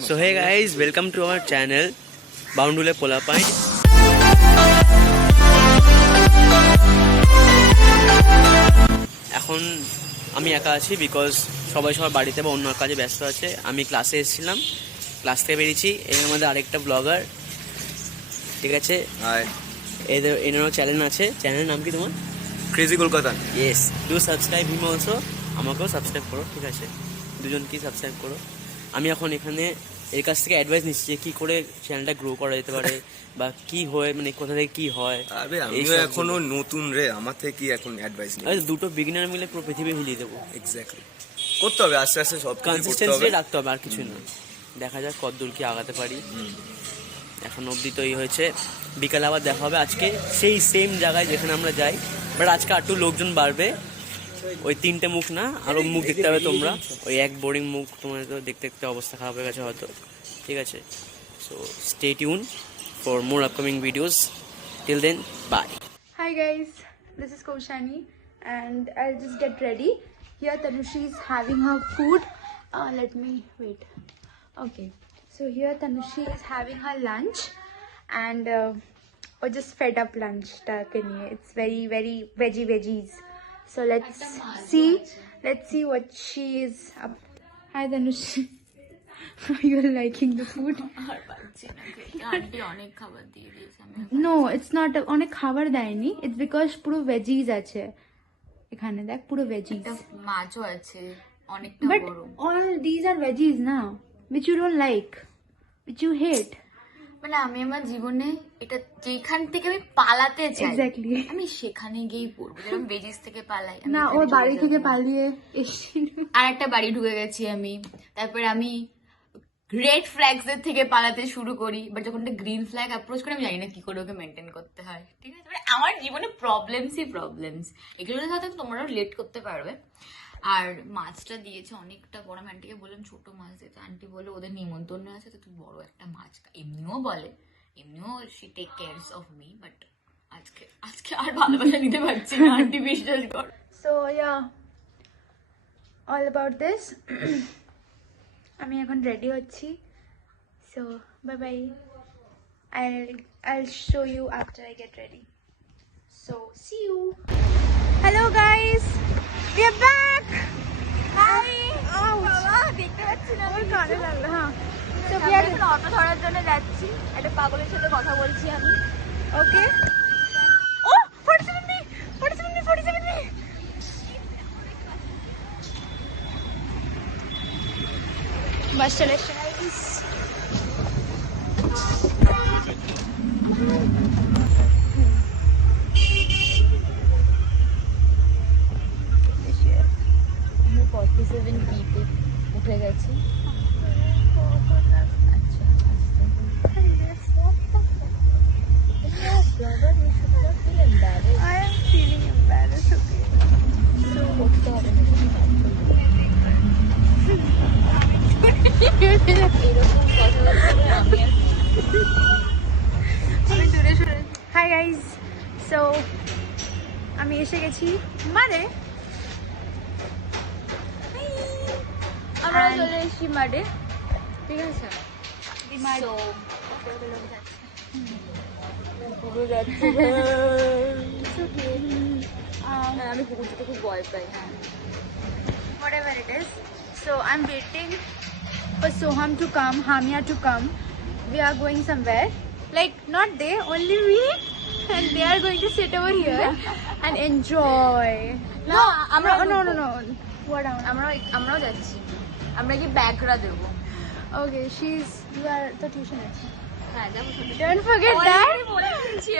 So hey guys, welcome to our channel Boundule Pola Point. এখন আমি একা আছি বিকজ সবাই সবার বাড়িতে বা অন্য কাজে ব্যস্ত আছে। আমি ক্লাসে এসেছিলাম, ক্লাস থেকে বেরিয়েছি। এর মধ্যে আরেকটা ব্লগার, ঠিক আছে, এনারও চ্যানেল আছে। চ্যানেলের নাম কি তোমার? Crazy Kolkata. Yes, do subscribe him also. আমাকেও সাবস্ক্রাইব করো, ঠিক আছে, দুজনকেই সাবস্ক্রাইব করো। আমি এখন এখানে এর কাছ থেকে অ্যাডভাইস নিচ্ছি যে কী করে চ্যানেলটা গ্রো করা যেতে পারে বা কি হয়, মানে কোথা থেকে কি হয়। আরে আমিও এখনো নতুন রে, আমার থেকে কি এখন অ্যাডভাইস নেই। দুটো বিগিনার মিলে পুরো পৃথিবী হিলিয়ে দেবো। এক্স্যাক্টলি, করতে হবে আস্তে আস্তে, সব কনসিস্টেন্সি রাখতে হবে, আর কিছু না। দেখা যাক কতদূর কি আগাতে পারি। এখন অবধি তো এই হয়েছে, বিকালে আবার দেখা হবে আজকে সেই সেম জায়গায় যেখানে আমরা যাই, বাট আজকে একটু লোকজন বাড়বে। ওই তিনটে মুখ না, আরও মুখ দেখতে হবে তোমরা। ওই এক বোরিং মুখ তোমার তো দেখতে দেখতে অবস্থা খারাপ হয়ে গেছে হয়তো, ঠিক আছে। So stay tune for more upcoming videos. Till then, bye. Hi guys, this is Kaushani and I'll just get ready. Here Tanushi is having her food. Let me wait. Okay, so here Tanushi is having her lunch and or just fed up lunch. It's very veggies. So let's see what she is up. Hi Tanushi. You're liking the food? No, it's not. অনেক খাবার দেয়নি। It's because পুরো veggies আছে এখানে, দেখ পুরো veggies। মাছও আছে অনেকটা But বড়। all these are veggies না, which you don't like, which you hate. মানে আমি আমার জীবনে এটা যেখান থেকে আমি পালাতে চাই, Exactly. আমি সেখানে গিয়েই পড়বো। যেরকম ভেজিস থেকে পালাই, না, ও বাড়ি থেকে পালিয়ে এসেছিল। আর একটা বাড়ি ঢুকে গেছি আমি। তারপরে আমি রেড ফ্ল্যাগস এর থেকে পালাতে শুরু করি, বাট যখন একটা গ্রিন ফ্ল্যাগ অ্যাপ্রোচ করে আমি জানি না কি করে ওকে মেনটেন করতে হয়, ঠিক আছে। মানে আমার জীবনে প্রবলেমস, এগুলো হয়তো তোমরাও রিলেট করতে পারবে। আর মাছটা দিয়েছে অনেকটা বড়। আমি আন্টিকে বললাম ছোট মাছ দিতে, আন্টি বলে ওদের নিমন্ত্রণ আছে তো তুই বড় একটা মাছ। এমনিও she take cares of me, but আজকে আর ভালোবাসা নিতে পারছি না, আন্টি বিশ্বাস কর। So yeah, all about this. আমি এখন রেডি হচ্ছি, so bye bye. I'll show you after I get ready. So see you. Hello guys, we are back. Hi. বাবা দেখতে পাচ্ছি না, আমার কানে লাগলো। হ্যাঁ, so we are অটো ধরার জন্য যাচ্ছি। একটা পাগলের সাথে কথা বলছি আমি। Okay. Oh, 47 me. বাস চলে এসছে guys. আমি 47 বিতে উঠে গেছি। আচ্ছা, I am feeling embarrassed. Okay. so করতে হবে না, হাই গাইজ, সো আমি এসে গেছি মারে। আমরা চলে এসেছি মাঠে, ঠিক আছে। So, আমি পুকুর যেতে খুব ভয় পাই। whatever it is, so I'm waiting for Soham to come, Hamia to come. We are going somewhere, like not they, only we, and they are going to sit over here and enjoy. No, no. What? আমরাও যাচ্ছি, আমরা কি ব্যাগরা দেবো। Okay, you are the tuition আছে। হ্যাঁ যাবো। Don't forget that.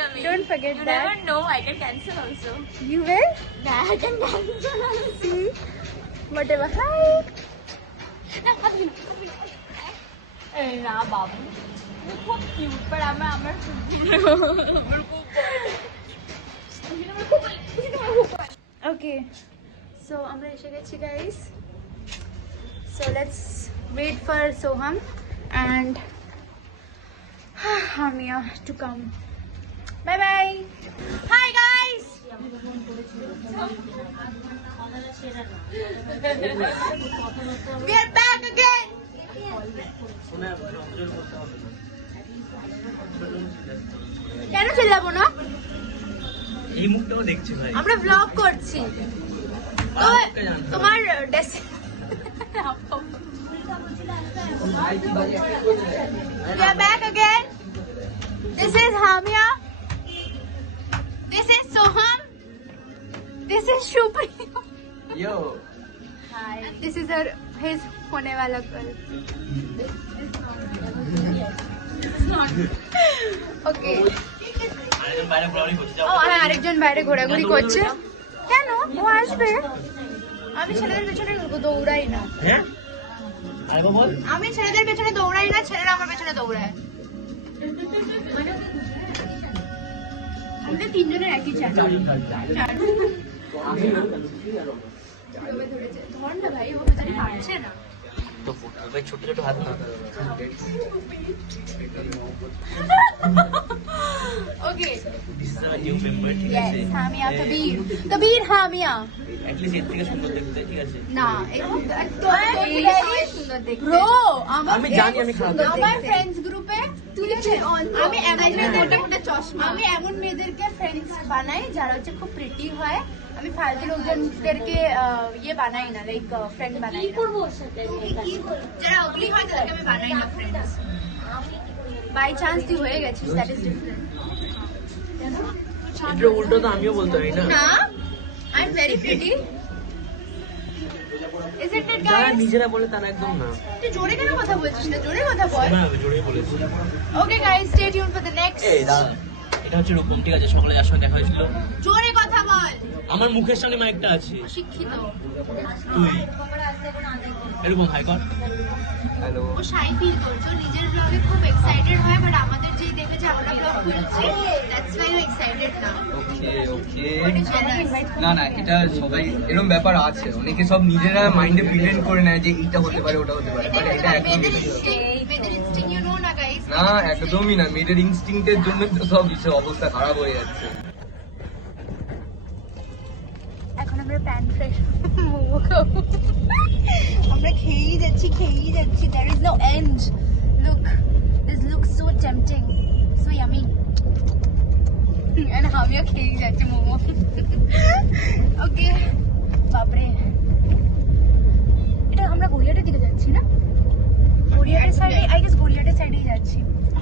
আমি Don't forget You that. never know, I can cancel also. You will? Yeah, I can cancel also. See? Whatever. Hi. এই না বাবু, তুমি খুব কিউট, বাট আমার খুব Okay. So আমরা এসে গেছি guys. So let's wait for Soham and Hamia to come. Bye bye. Hi guys. We are back again. কেন চিল্লাবো না? এই মুখটাও দেখছি ভাই। আমরা ব্লগ করছি তো তোমার We are back again. This is Hamia. This is Soham. This is Shubhi. Yo. Hi. This is his hone wala girl. Okay. আরেকজন বাইরে ঘোরাঘুরি করছে, যাও। ও হ্যাঁ, আরেকজন বাইরে ঘোরাঘুরি করছে। কেন? ও আসবে। আমি ছেলেদের পেছনে দৌড়াই না। হ্যাঁ? আরেকবার বল। আমি ছেলেদের পেছনে দৌড়াই না, ছেলেরা আমার পেছনে দৌড়ায়। আমাদের তিনজনের একই চ্যানেল। ধর না ভাই, ও বেচারি পারছে না। তো ভাই ছোট ছোট হাত না। ওকে, This is our new member, ঠিক আছে? yes, হামিয়া Kabir. Kabir হামিয়া। At least এর থেকে সুন্দর দেখতে, ঠিক আছে? না, সুন্দর দেখতে। ব্রো, আমি জানি আমি খারাপ দেখতে। আমার ফ্রেন্ডস গ্রুপে আমি এমন মেয়েদেরকে ফ্রেন্ডস বানাই যারা হচ্ছে খুব প্রিটি হয়। আমি ফালতু লোকজনদেরকে ইয়ে বানাই না, লাইক ফ্রেন্ড বানাই না। যারা অগলি হয় তাদেরকে আমি বানাই না ফ্রেন্ডস। বাই চান্স তুই হয়ে গেছিস, দ্যাট ইজ ডিফারেন্ট। এটার উল্টো তো আমিও বলতে পারি না। না, I am very pretty. Isn't it যারা guys? নিজেরা বলে তারা একদম না। তুই জোরে কেন কথা বলছিস না? জোরে কথা বল। না, আমি জোরেই বলেছি। Okay guys, stay tuned for the next. এই দাঁড়া, এটা হচ্ছে রূপম, ঠিক আছে? সকালে যার সঙ্গে দেখা হয়েছিল। জোরে কথা বল। আমার মুখের সামনে মাইকটা আছে। শিক্ষিত। তুই এরকম হাই কর। হ্যালো। ও শাই ফিল করছো, নিজের ব্লগে খুব এক্সাইটেড হয়, বাট আমাদের যে দেখেছে আমরা ব্লগ করছি, দ্যাটস ওয়াই ইউ এক্সাইটেড না। ওকে ওকে। Jealous? না না, এটা সবাই এরকম ব্যাপার আছে, অনেকে সব নিজেরা মাইন্ডে প্রিটেন্ড করে নেয় যে এইটা হতে পারে ওটা হতে পারে, বাট এটা একদমই মেয়েদের না। ইনস্টিংক্ট ইউ নো না গাইস। না একদমই না, মেয়েদের ইনস্টিংক্টের জন্য তো সব কিছু অবস্থা খারাপ হয়ে যাচ্ছে। এখন আমরা প্যান ফ্রেশ মোমো খাবো। আমরা খেয়েই যাচ্ছি। There is no end. Look, this looks so tempting, so yummy. And আমিও খেয়েই যাচ্ছি মোমো। ওকে, বাপরে, এটা আমরা গড়িয়াটের দিকে যাচ্ছি না? গড়িয়াটের সাইডে, আই গেস গড়িয়াটের সাইডেই যাচ্ছি।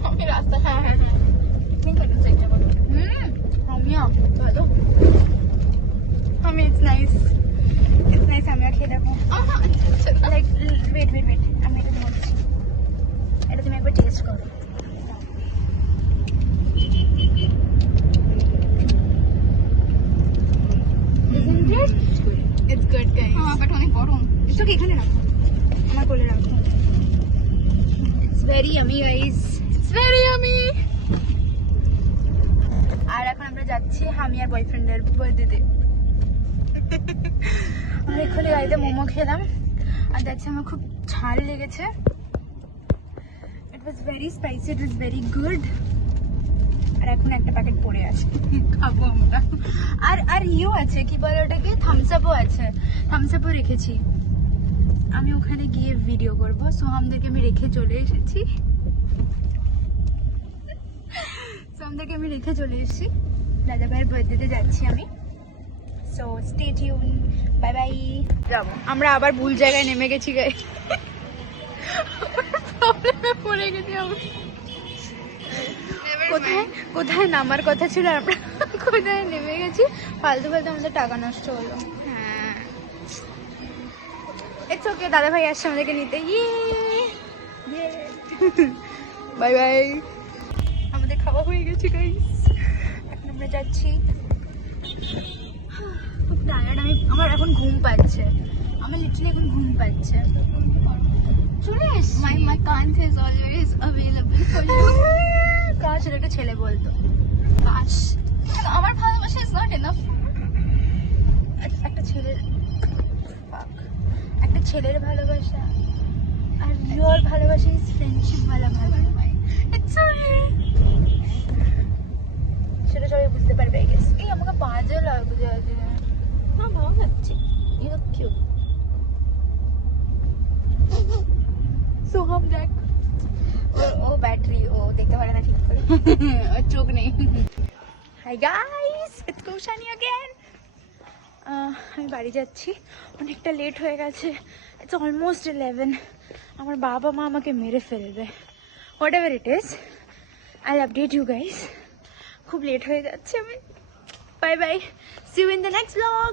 আমি রাস্তা, হ্যাঁ আমিও ভালো। It's nice. আমি আর খেয়ে দেখো। Like, wait. আমি এটা বলছি। এটা তুমি একবার টেস্ট করো। Isn't it? It's good, guys. But অনেক গরম। It's okay, এখানে রাখো। আমার কোলে রাখো। It's very yummy, guys. It's very yummy. আর এখন আমরা যাচ্ছি হামিয়ার বয়ফ্রেন্ডের বার্থডেতে। আমরা এখানে গাড়িতে মোমো খেলাম, আর দেখছি আমার খুব ঝাল লেগেছে। It was very spicy, it was very good. আর এখন একটা প্যাকেট পড়ে আছে, খাবো আমরা। আর ইও আছে, কি বলে ওটাকে, থামস আপও আছে। থামস আপও রেখেছি, আমি ওখানে গিয়ে ভিডিও করবো। সোহামদেরকে আমি রেখে চলে এসেছি। দাদা ভাইয়ের বার্থডেতে যাচ্ছি আমি। So stay tune, bye bye. যাবো, আমরা আবার ভুল জায়গায় নেমে গেছি গাইস। প্রবলেমে পড়ে গেছি আমরা। কোথায় নামার কথা ছিল, আমরা কোথায় নেমে গেছি। ফালতু আমাদের টাকা নষ্ট হলো। হ্যাঁ, ইটস ওকে, দাদা ভাই আসছে আমাদেরকে নিতে। Bye bye. আমাদের খাওয়া হয়ে গেছে গাইস, এখন আমরা যাচ্ছি। খুব টায়ার্ড, আমার এখন ঘুম পাচ্ছে। আমার লিটারালি এখন ঘুম পাচ্ছে। চলে এসছি। মাই কান্থ is always available for you. কাশ একটা ছেলে বলতো, কাশ আমার ভালোবাসা ইজ নট এনাফ। একটা ছেলের ভালোবাসা আর ইয়োর ভালোবাসা ইজ ফ্রেন্ডশিপ वाला ভালোবাসা। ইটস ওকে, সেটা সবাই বুঝতে পারবে আই গেস। এই আমাকে বাজে লাগছে আজকে। না, ভালো লাগছে, ইউ লুক কিউট। সো ও ব্যাটারি ও দেখতে পারে না ঠিক করে ওর চোখ নেই। Hi guys, it's Koushani again. আমি বাড়ি যাচ্ছি, অনেকটা লেট হয়ে গেছে, ইটস অলমোস্ট 11। আমার বাবা মা আমাকে মেরে ফেলবে, whatever it is, I update you guys. খুব লেট হয়ে যাচ্ছে আমি, bye bye, see you in the next blog.